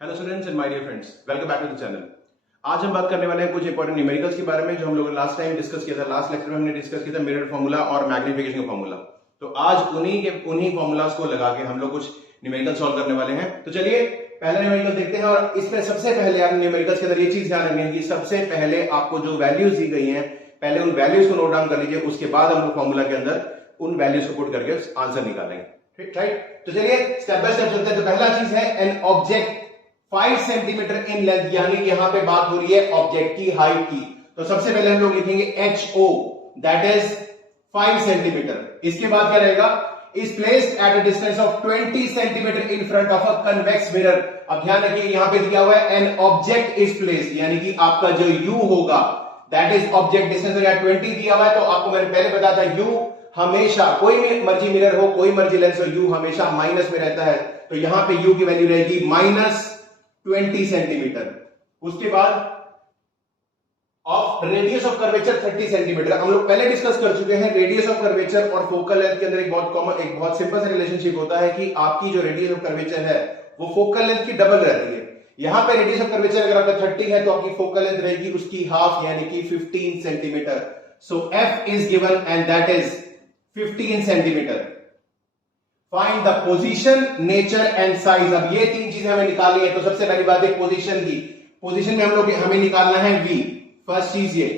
Hello students and my dear friends, welcome back to the channel. आज हम बात करने वाले हैं कुछ इंपॉर्टेंट न्यूमेरिकल्स के बारे में जो हम लोगों ने लास्ट टाइम डिस्कस किया था। लास्ट लेक्चर में हमने डिस्कस किया था मिरर फार्मूला और मैग्निफिकेशन का फार्मूला। तो आज उन्हीं फार्मूलाज को लगा के हम लोग कुछ न्यूमेरिकल सॉल्व करने वाले हैं। तो चलिए पहला न्यूमेरिकल देखते हैं। और इसमें सबसे पहले आप न्यूमेरिकल्स के अंदर ये चीज ध्यान रखनी है कि सबसे पहले आपको जो वैल्यूज दी गई हैं पहले उन वैल्यूज को नोट डाउन कर लीजिए, उसके बाद हम लोग फार्मूला के अंदर उन वैल्यूज को पुट करके आंसर निकालेंगे। ठीक, राइट। तो चलिए स्टेप बाय स्टेप चलते हैं। तो पहला चीज है an object 5 centimetre in length, यानी कि यहां पे बात हो रही है ऑब्जेक्ट की हाइट की। तो सबसे पहले हम लोग लिखेंगे HO, दैट इज 5 सेंटीमीटर। इसके बाद क्या रहेगा, is placed at a distance of 20 centimetre in front of a convex mirror. अब ध्यान रखिए यहां पे दिया हुआ है एन ऑब्जेक्ट इज प्लेस्ड, यानी कि आपका जो U होगा दैट इज ऑब्जेक्ट डिस्टेंस 20 दिया हुआ है। तो आपको मैंने पहले बताया था U हमेशा, कोई मर्जी मिरर हो, कोई मर्जी लेंस हो, U हमेशा माइनस में रहता है। तो यहां पे U की वैल्यू रहेगी -20 सेंटीमीटर। उसके बाद of radius of curvature 30 centimetre. हम लोग पहले डिस्कस कर चुके हैं रेडियस ऑफ कर्वेचर और फोकल लेंथ के अंदर एक बहुत सिंपल सा रिलेशनशिप होता है कि आपकी जो रेडियस ऑफ कर्वेचर है वो फोकल लेंथ की डबल रहती है। यहां पे रेडियस ऑफ कर्वेचर अगर आपका 30 है तो आपकी फोकल लेंथ रहेगी उसकी हाफ, यानी कि 15 centimetre. So F is given and that is 15 centimetre. Find the position, nature and size. अब ये तीन चीजें हमें निकालनी है। तो सबसे पहली बात है पोजीशन की। पोजीशन में हमें निकालना है V, फर्स्ट चीज ये।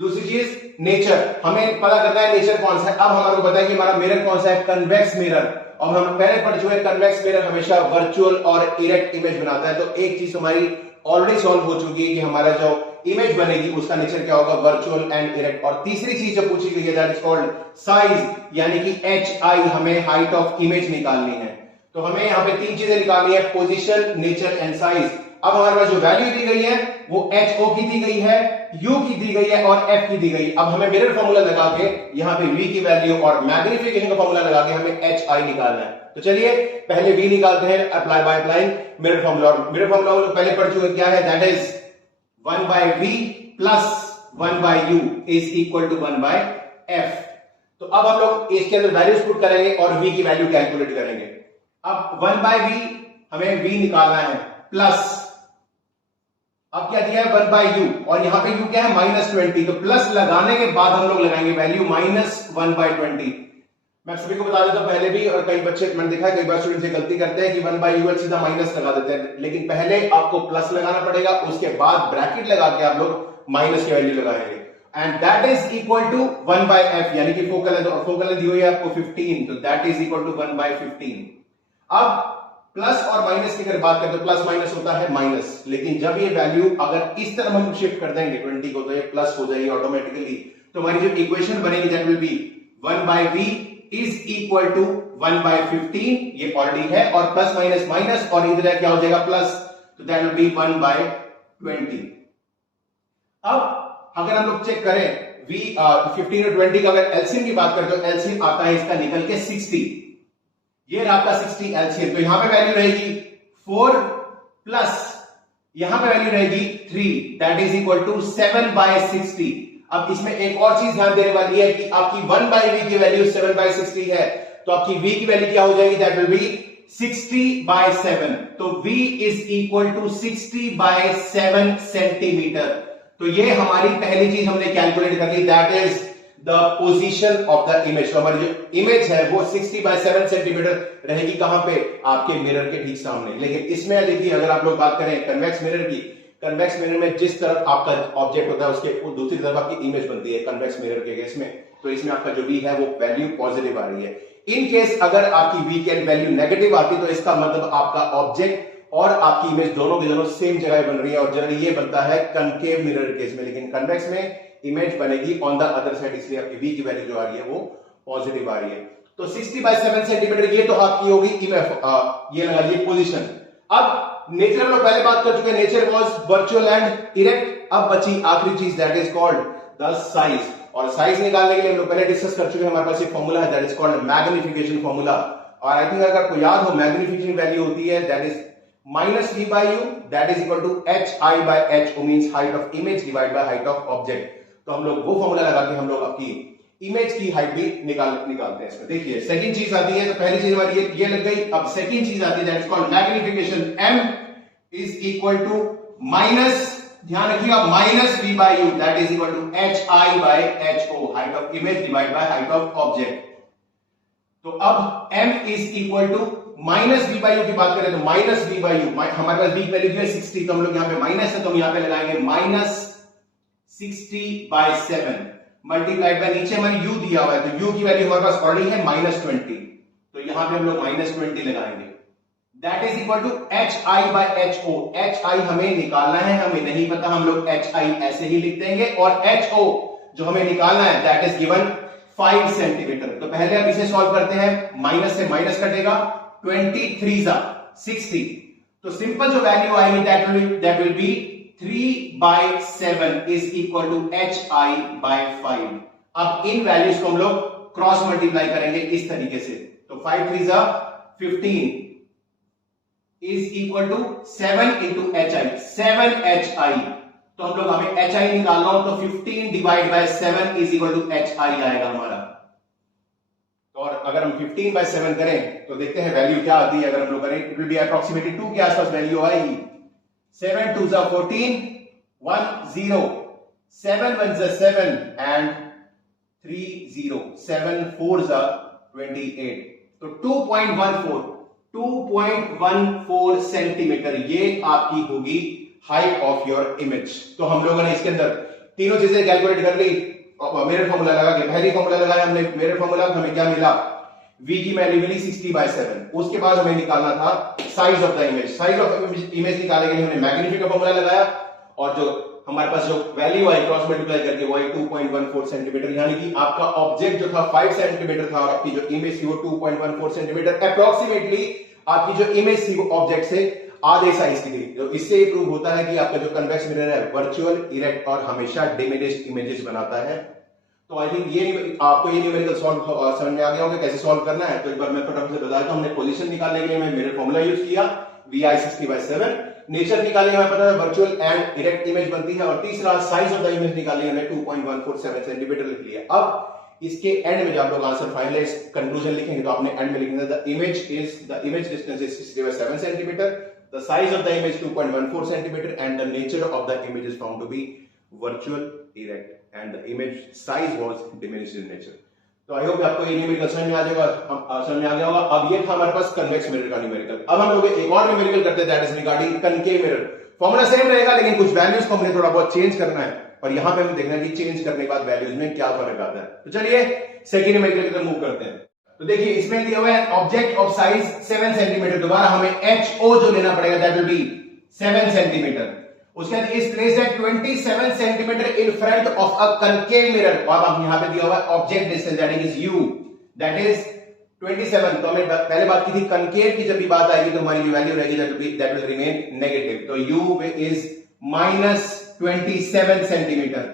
दूसरी चीज नेचर, हमें पता करना है नेचर कौन सा है। अब हमारे को पता है कि हमारा मिरर कौन सा है, कन्वेक्स मिरर। और हम पहले पढ़ चुके हैं कन्वेक्स मिरर हमेशा वर्चुअल और इरेक्ट इमेज बनाता है। तो एक चीज हमारी ऑलरेडी सॉल्व हो चुकी है कि हमारा जो इमेज बनेगी उसका नेचर क्या होगा, वर्चुअल एंड इरेक्ट। और तीसरी चीज जो पूछी गई है दैट इज कॉल्ड साइज, यानी कि HI, हमें हाइट ऑफ इमेज निकालनी है। तो हमें यहां पे तीन चीजें निकालनी है, पोजीशन, नेचर एंड साइज। अब हमारे पास जो वैल्यू दी गई है वो HO की दी गई है, U की दी गई है और F की दी गई। अब हमें मिरर फॉर्मूला लगा के यहां पे V की वैल्यू और मैग्निफिकेशन का फॉर्मूला लगा के हमें HI निकालना है। तो चलिए पहले V निकालते हैं apply by applying mirror formula. और मिरर फॉर्मूला हम लोग पहले पढ़ चुके क्या है, that is 1/V plus 1/U is equal to 1/F। तो अब हम लोग इसके अंदर वैल्यूज पुट करेंगे और V की वैल्यू कैलकुलेट करेंगे। अब 1/V हमें V निकालना है, प्लस अब क्या दिया है 1/U, और यहां पे U क्या है -20। तो प्लस लगाने के बाद हम लोग लगाएंगे वैल्यू -1/20। मैं सभी को बता देता हूं पहले भी, और कई बच्चे मैंने देखा है कई बार स्टूडेंट से गलती करते हैं कि 1/U सीधा माइनस लगा देते हैं, लेकिन पहले आपको प्लस लगाना पड़ेगा, उसके बाद ब्रैकेट लगा के आप लोग माइनस की वैल्यू लगाएंगे। And that is equal to 1/F, यानी कि फोकल लेंथ, और फोकल लेंथ दी हुई है आपको 15, तो दैट इज इक्वल टू 1/15। अब प्लस और माइनस की अगर बात करें तो प्लस माइनस होता है माइनस, लेकिन जब ये वैल्यू अगर इस तरफ हम शिफ्ट कर देंगे 20 को तो ये प्लस हो जाएगी ऑटोमेटिकली। तो हमारी जो इक्वेशन बनेगी that will be 1/V is equal to 1/15, ये ऑलरेडी है, और प्लस माइनस माइनस, और इधर क्या हो जाएगा प्लस, तो दैट विल बी 1/20। अब अगर हम लोग चेक करें V 15 और 20 का अगर एलसीएम की बात करें तो एलसीएम आता है इसका निकल के 60। ये रहा आपका 60 एलसीएम। तो यहां पे वैल्यू रहेगी 4 प्लस यहां पे वैल्यू रहेगी 3, दैट इज इक्वल टू 7/60। अब इसमें एक और चीज ध्यान देने वाली है कि आपकी 1/V की वैल्यू 7/60 है, तो आपकी V की वैल्यू क्या हो जाएगी, दैट विल बी 60/7। तो V is equal to 60/7 centimetre. तो ये हमारी पहली चीज हमने कैलकुलेट कर ली, that is the position of the image. तो हमारी जो इमेज है वो 60/7 सेंटीमीटर रहेगी कहां पे, आपके मिरर के ठीक सामने। लेकिन इसमें देखिए अगर आप लोग बात करें कन्वेक्स मिरर की, कन्वेक्स मिरर में जिस तरफ आपका ऑब्जेक्ट होता है उसके दूसरी तरफ आपकी इमेज बनती है कन्वेक्स मिरर के केस में। तो इसमें आपका जो V है वो वैल्यू पॉजिटिव आ रही है। इन केस अगर आपकी V की वैल्यू नेगेटिव आती तो इसका मतलब आपका ऑब्जेक्ट और आपकी इमेज दोनों की दोनों सेम जगह बन रही है, और जनरली ये बनता है कनकेव मिरर केस में। लेकिन कन्वेक्स में इमेज बनेगी ऑन द अदर साइड, इसलिए आपकी V की वैल्यू जो आ रही है वो पॉजिटिव आ रही है। तो 60/7 सेंटीमीटर ये तो आपकी होगी ये लगा लीजिए पोजीशन। अब नेचर हम लोग पहले बात कर चुके हैं, nature was virtual and erect. अब बची आखिरी चीज that is called the size. और साइज निकालने के लिए हम लोग पहले डिस्कस कर चुके हैं, हमारे पास एक फॉर्मूला है that is called magnification formula. और आई थिंक अगर आपको याद हो मैग्निफिकेशन वैल्यू होती है that is -V/U, that is equal to HI/H, means height of image divide by height of object. तो हम लोग वो फॉर्मूला लगा के हम लोग आपकी इमेज की हाइट भी निकालते हैं इसमें। देखिए सेकंड चीज आती है, तो पहली चीज हमारी ये लग गई। अब सेकंड चीज आती है that is called magnification, M is equal to minus, ध्यान रखिएगा, minus v by U, that is equal to H I by H O, height of image divide by height of object. तो अब m is equal to minus v by U की बात करें तो minus v by you, हमारे पास v की value है 60, तो हम लोग यहां पे माइनस है तो हम यहां पे लगाएंगे माइनस 60/7 मल्टीप्लाइड बाय, नीचे हमारे u दिया हुआ है तो u की वैल्यू हमारे पास ऑलरेडी है -20, तो यहां पे हम लोग -20 लगाएंगे। That is equal to H I by H O, H I हमें निकालना है, हमें नहीं पता, हम लोग एच आई ऐसे ही लिख देंगे, और एच ओ जो हमें निकालना है दैट इज गिवन 5 सेंटीमीटर। तो पहले अब इसे सॉल्व करते हैं, माइनस से माइनस कटेगा, 23 60, तो सिंपल जो वैल्यू आएगी that will be 3/7 is equal to H I by 5। अब इन वैल्यूज को हम लोग क्रॉस मल्टीप्लाई करेंगे इस तरीके से, तो 5 3 15 is equal to 7 into H I, 7hi, तो हम लोग हमें एच आई निकालना हो तो 15 divide by 7 is equal to H I आएगा हमारा। और अगर हम 15/7 करें तो देखते हैं वैल्यू क्या आती है। अगर हम लोग करें इट विल बी अप्रोक्सीमेटली 2 के आसपास वैल्यू आएगी। 7 2 14 1 0, 7 1 7 एंड 3 0, 7 4 28, तो 2.14 सेंटीमीटर ये आपकी होगी हाइट ऑफ योर इमेज। तो हम लोगों ने इसके अंदर तीनों चीजें कैलकुलेट कर ली, मिरर फॉर्मूला लगा के, पहली फॉर्मूला लगाया हमने मिरर फॉर्मूला, हमें क्या मिला, v की वैल्यू मिली 60/7। उसके बाद हमें निकालना था size of the image, size of image निकालने के लिए हमने मैग्नीफिक का फॉर्मूला लगाया, और जो हमारे पास जो वैल्यू आई क्रॉस मल्टीप्लाई करके वो आई 2.14 सेंटीमीटर, यानी कि आपका ऑब्जेक्ट जो था 5 सेंटीमीटर था और आपकी जो इमेज थी वो 2.14 सेंटीमीटर, अप्रोक्सीमेटली आपकी जो इमेज थी वो ऑब्जेक्ट से आधे साइज की थी। तो इससे प्रूव होता है कि आपका जो कन्वेक्स मिरर है वर्चुअल, इरेक्ट और हमेशा डिमिनिश्ड इमेजेस बनाता है। तो आई थिंक ये आपको ये न्यूमेरिकल सॉल्व समझ में आ गया होगा कैसे सॉल्व करना है। तो एक बार मैं फटाफट से बताया, तो हमने पोजीशन निकालने के लिए मैं मिरर फॉर्मूला यूज किया, vi 60/7, नेचर निकालने में पता है वर्चुअल एंड इरेक्ट इमेज बनती है, और तीसरा साइज ऑफ द इमेज निकालने में 2.147 सेंटीमीटर लिख लिया। अब इसके एंड में जब आप लोग आंसर फाइनलाइज कंक्लूजन लिखेंगे तो आपने एंड में लिखना है the image distance is 60/7 centimetre, the size of the image 2.14 centimetre and the nature of the image is found to be virtual, erect and the image size was diminished in nature. तो I hope आपको ये numerical समझ में आ जाएगा, समझ में आ गया होगा। अब ये था हमारे पास कन्वेक्स मिरर का न्यूमेरिकल। अब हम लोग एक और न्यूमेरिकल करते हैं that is regarding concave mirror. Formula same रहेगा लेकिन कुछ वैल्यूज को हमने थोड़ा बहुत चेंज करना है, और यहां पे हमें देखना है कि चेंज करने के बाद वैल्यूज में क्या फर्क आता है। तो चलिए सेकंड न्यूमेरिकल की तरफ मूव करते हैं। तो देखिए इसमें दिया हुआ है ऑब्जेक्ट ऑफ साइज 7 सेंटीमीटर, दोबारा हमें HO जो लेना पड़ेगा दैट विल बी 7 सेंटीमीटर। उसके बाद is placed at 27 centimetre in front of a concave mirror, और अब यहां पे दिया हुआ है object distance that is U, that is 27। तो हमने पहले बात की थी कनकेव की, जब भी बात आएगी तो हमारी जो वैल्यू रहेगी दैट विल रिमेन नेगेटिव। तो U इज -27 सेंटीमीटर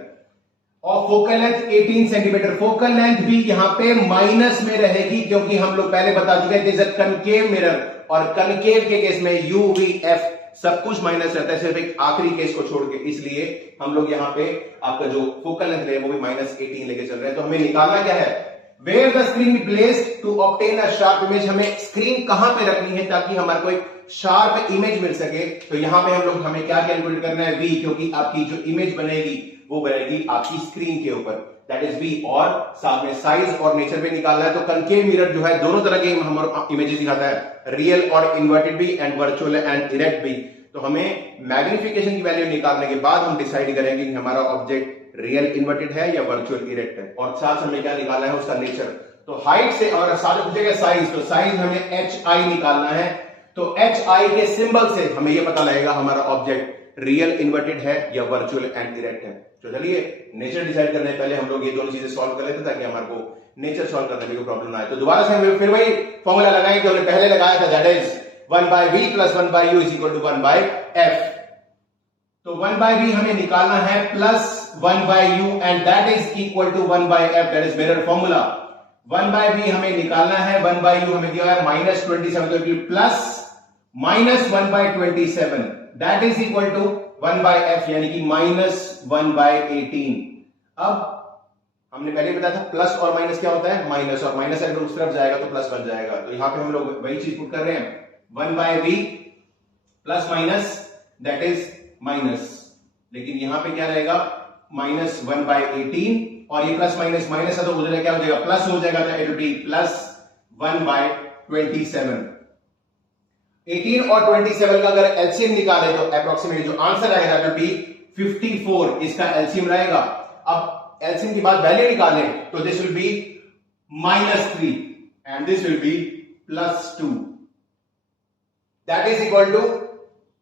और focal length 18 centimetre. Focal length भी यहां पे माइनस में रहेगी क्योंकि हम लोग पहले बता चुके हैं कि कनकेव मिरर, और कनकेव के केस में U V F सब कुछ माइनस रहता है, सिर्फ एक आखिरी केस को छोड़ के, इसलिए हम लोग यहां पे आपका जो फोकल लेंथ है वो भी -18 लेके चल रहे हैं। तो हमें निकालना क्या है, where the screen be placed to obtain a sharp image, हमें स्क्रीन कहां पे रखनी है ताकि हमारे को एक शार्प इमेज मिल सके। तो यहां पे हम लोग हमें क्या कैलकुलेट करना है, V, क्योंकि आपकी जो इमेज बनेगी वो बनेगी आपकी स्क्रीन के ऊपर, दैट इज V, और साथ में साइज और नेचर पे निकालना है। तो कनकेव मिरर जो है दोनों तरह के हमारे इमेजेस दिखाता है, रियल और इन्वर्टेड भी एंड वर्चुअल एंड इरेक्ट भी। तो हमें मैग्निफिकेशन की वैल्यू निकालने के बाद हम डिसाइड करेंगे कि हमारा ऑब्जेक्ट रियल इन्वर्टेड है या वर्चुअल इरेक्ट है, और साथ हमें क्या निकालना है उसका नेचर। तो हाइट से, और साथ पूछेगा साइज, तो साइज हमें HI निकालना है। तो HI के सिंबल से हमें यह पता लगेगा हमारा ऑब्जेक्ट रियल इन्वर्टेड है या वर्चुअल एंड इरेक्ट है। तो चलिए नेचर डिसाइड करने पहले हम लोग ये दोनों चीजें सॉल्व कर लेते ताकि हमारे को नेचर सॉल्व करने में कोई प्रॉब्लम ना आए। तो दोबारा से हम फिर वही फॉर्मूला लगाएंगे जो हमने पहले लगाया था, that is 1/v + 1/u is equal to 1/f। तो 1/v हमें निकालना है plus 1/u and that is equal to 1/f, that is mirror formula. 1/v हमें निकालना है, 1/u हमें दिया है -27, तो plus -1/27 that is equal to 1/f, यानी कि -1/18। अब हमने पहले बताया था प्लस और माइनस क्या होता है, माइनस, और माइनस अगर उस तरफ जाएगा तो प्लस बन जाएगा। तो यहां पे हम लोग वही चीज पुट कर रहे हैं, 1/v plus minus that is minus, लेकिन यहां पे क्या रहेगा माइनस 1/18 और ये प्लस माइनस माइनस है तो उधर क्या हो जाएगा प्लस हो जाएगा, तो इट विल बी प्लस 1/27। 18 और 27 का अगर एलसीएम निकाले तो अप्रोक्सीमेटली जो आंसर आएगा दैट विल बी 54 इसका एलसीएम रहेगा। अब एलसीएम की बाद वैल्यू निकालें तो this will be -3 and this will be +2, that is equal to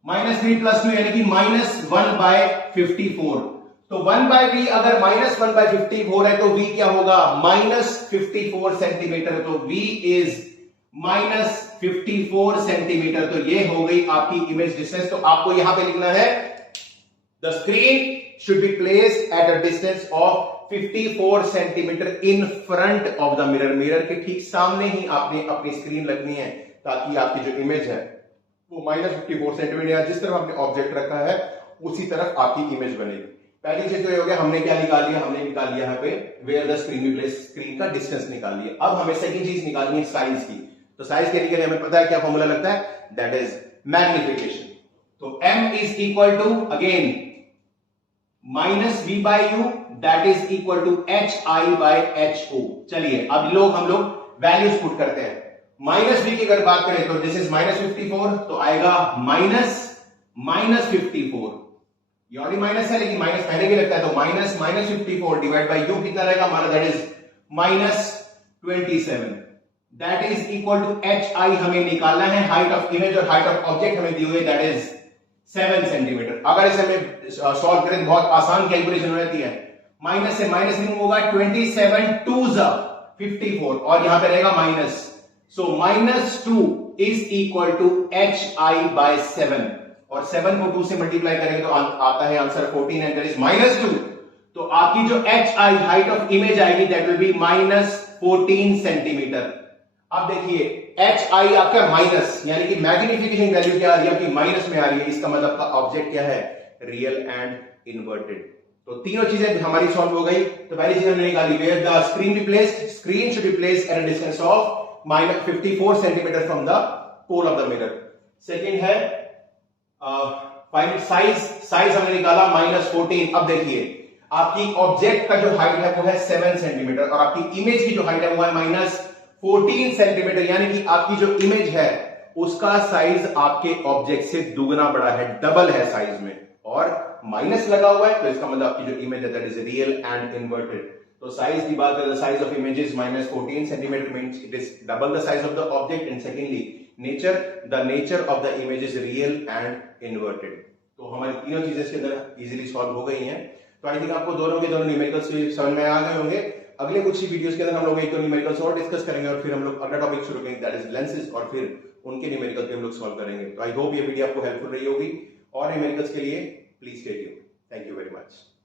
-3 +2 यानी कि -1/54। तो 1/v अगर -1/54 है तो v क्या होगा -54 सेंटीमीटर, तो v इज -54 सेंटीमीटर। तो ये हो गई आपकी इमेज डिस्टेंस। तो आपको यहां पे लिखना है the screen should be placed at a distance of 54 centimetre in front of the mirror. Mirror के ठीक सामने ही आपने अपनी स्क्रीन लगनी है ताकि आपकी जो इमेज है वो -54 सेंटीमीटर या जिस तरफ आपने ऑब्जेक्ट रखा है उसी तरफ आपकी इमेज बनेगी। पहली चीज तो ये हो गया, हमने क्या निकाल लिया, हमने निकाल लिया यहाँ पे where the screen be place, screen का डिस्टेंस निकाल लिया। अब हमें सेकंड चीज निकालनी है साइज की। तो साइज के लिए हमें पता है क्या फॉर्मूला लगता है, दैट इज मैग्निफिकेशन। तो m is equal to again -v/u that is equal to hi/ho। चलिए अब हम लोग वैल्यूज पुट करते हैं। -v की अगर बात करें तो दिस इज -54, तो आएगा -54। ये ऑलरेडी माइनस है लेकिन माइनस पहले भी लगता है, तो -54 डिवाइड बाय u कितना रहेगा हमारा, that is -27। That is equal to hi हमें निकालना है, हाइट ऑफ इमेज और हाइट ऑफ ऑब्जेक्ट हमें दी हुई है, दैट इज 7 सेंटीमीटर। अगर इसे हमें सॉल्व करें तो बहुत आसान कैलकुलेशन हो जाती है। माइनस से माइनस रिमूव होगा, 27 2s 54 और यहां पे रहेगा minus, so -2 is equal to hi/7 और 7 को 2 से मल्टीप्लाई करेंगे तो आता है आंसर 14 एंड दैट इज -2। तो आपकी जो hi हाइट ऑफ इमेज आएगी दैट विल बी -14 सेंटीमीटर। अब देखिए hi आपका माइनस यानी कि मैग्निफिकेशन वैल्यू क्या आ रही है आपकी माइनस में आ रही है, इसका मतलब का ऑब्जेक्ट क्या है रियल एंड इन्वर्टेड। तो तीनों चीजें हमारी सॉल्व हो गई। तो पहली चीज हमने निकाली where the screen be placed, screen should be placed at a distance of -54 centimetre from the pole of the mirror. Second है फाइंड साइज, साइज हमने निकाला -14। अब देखिए आपकी ऑब्जेक्ट का जो हाइट है वो है 7 सेंटीमीटर और आपकी इमेज की जो हाइट है वो है -14 सेंटीमीटर, यानी कि आपकी जो इमेज है उसका साइज आपके ऑब्जेक्ट से दुगना बड़ा है, डबल है साइज में, और माइनस लगा हुआ है तो इसका मतलब आपकी जो इमेज है that is real and inverted. तो साइज की बात करें, size of image is -14 centimetre means it is double the size of the object. And secondly the nature of the image is real and inverted. तो हमारी तीनों चीजें इसके अंदर इजीली सॉल्व हो गई हैं। तो आई थिंक आपको दोनों के दोनों न्यूमेरिकल्स समझ में आ गए होंगे। अगले कुछ ही वीडियोस के अंदर हम लोग एक दो न्यूमेरिकल्स और डिस्कस करेंगे और फिर हम लोग अगला टॉपिक शुरू करेंगे दैट इज लेंसेज, और फिर उनके न्यूमेरिकल हम लोग सॉल्व करेंगे। तो आई होप ये वीडियो आपको हेल्पफुल रही होगी और न्यूमेरिकल्स के लिए please stay tuned. Thank you very much.